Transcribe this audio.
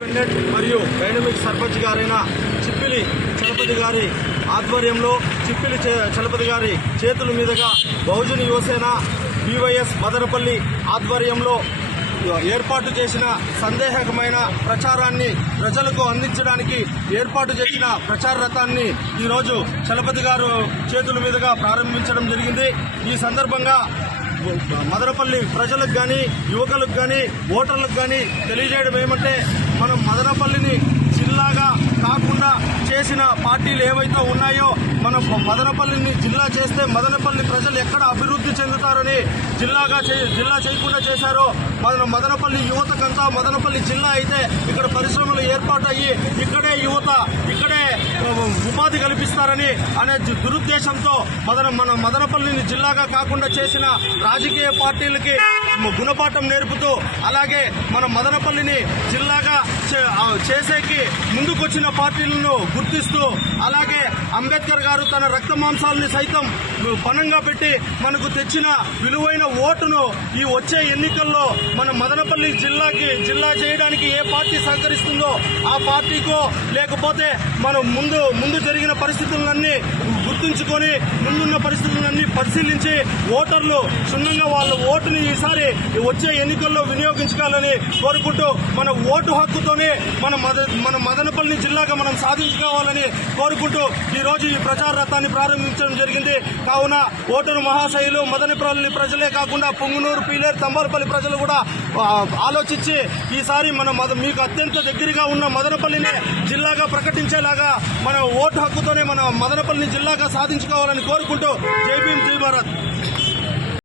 Independent మరియు dynamic sarpanch గారైన చిప్పిలి చలపతి గారి ఆధ్వర్యంలో చిప్పిలి చే- చలపతి గారి చేతుల మీదుగా బహుజన యువసేన బీవైఎస్ మదనపల్లి ఆధ్వర్యంలో ఏర్పాటు చేసిన సందేహకమైన ప్రచారాన్ని ప్రజలకు అందించడానికి ఏర్పాటు చేసిన ప్రచార రథాన్ని ఈరోజు చలపతి గారు చేతుల మీదుగా ప్రారంభించడం జరిగింది. ఈ సందర్భంగా మదనపల్లి ప్రజలకు కానీ యువకులకు కానీ ఓటర్లకు కానీ తెలియజేయడం ఏమంటే మనం మదనపల్లిని జిల్లాగా కాకుండా చేసిన పార్టీలు ఏవైతే ఉన్నాయో మనం మదనపల్లిని జిల్లా చేస్తే మదనపల్లి ప్రజలు ఎక్కడ అభివృద్ధి చెందుతారని జిల్లాగా జిల్లా చేయకుండా చేశారో మన మదనపల్లి యువతకంతా మదనపల్లి జిల్లా అయితే ఇక్కడ పరిశ్రమలు ఏర్పాటు అయ్యి ఇక్కడే యువత ఇక్కడే ఆ, ఉపాధి కల్పిస్తారని అనే దురుద్దేశంతో మదన మన మదనపల్లిని జిల్లాగా కాకుండా చేసిన రాజకీయ పార్టీలకి గుణపాఠం నేర్పుతూ అలాగే మన మదనపల్లిని జిల్లాగా చే- చేసేకి ముందుకొచ్చిన పార్టీలను గుర్తిస్తూ అలాగే అంబేద్కర్ గారు తన రక్త మాంసాలని సైతం పణంగా పెట్టి మనకు తెచ్చిన విలువైన ఓటును ఈ వచ్చే ఎన్నికల్లో మన మదనపల్లి జిల్లాకి జిల్లా చేయడానికి ఏ పార్టీ సహకరిస్తుందో ఆ పార్టీకో లేకపోతే మనం ముందు ముందు జరిగిన పరిస్థితులన్నీ గుర్తుంచుకొని ముందున్న పరిస్థితులన్నీ పరిశీలించి ఓటర్లు క్షుణ్ణంగా వాళ్ళ ఓటుని ఈసారి వచ్చే ఎన్నికల్లో వినియోగించుకోవాలని కోరుకుంటూ మన ఓటు హక్కుతోనే మన మద మన మదనపల్లి జిల్లాగా మనం సాధించుకోవాలని కోరుకుంటూ ఈరోజు ఈ ప్రచార రథాన్ని ప్రారంభించడం జరిగింది. కావున ఓటరు మహాశైలు మదనపల్లి ప్రజలే కాకుండా పొంగునూరు పీలేరు తంబాలపల్లి ప్రజలు కూడా ఆలోచించి ఈసారి మన మద మీకు అత్యంత దగ్గరగా ఉన్న మదనపల్లిని జిల్లాగా ప్రకటించేలాగా మన ఓటు హక్కుతోనే మన మదనపల్లి జిల్లాగా సాధించుకోవాలని కోరుకుంటూ జై భీమ్ జై భారత్.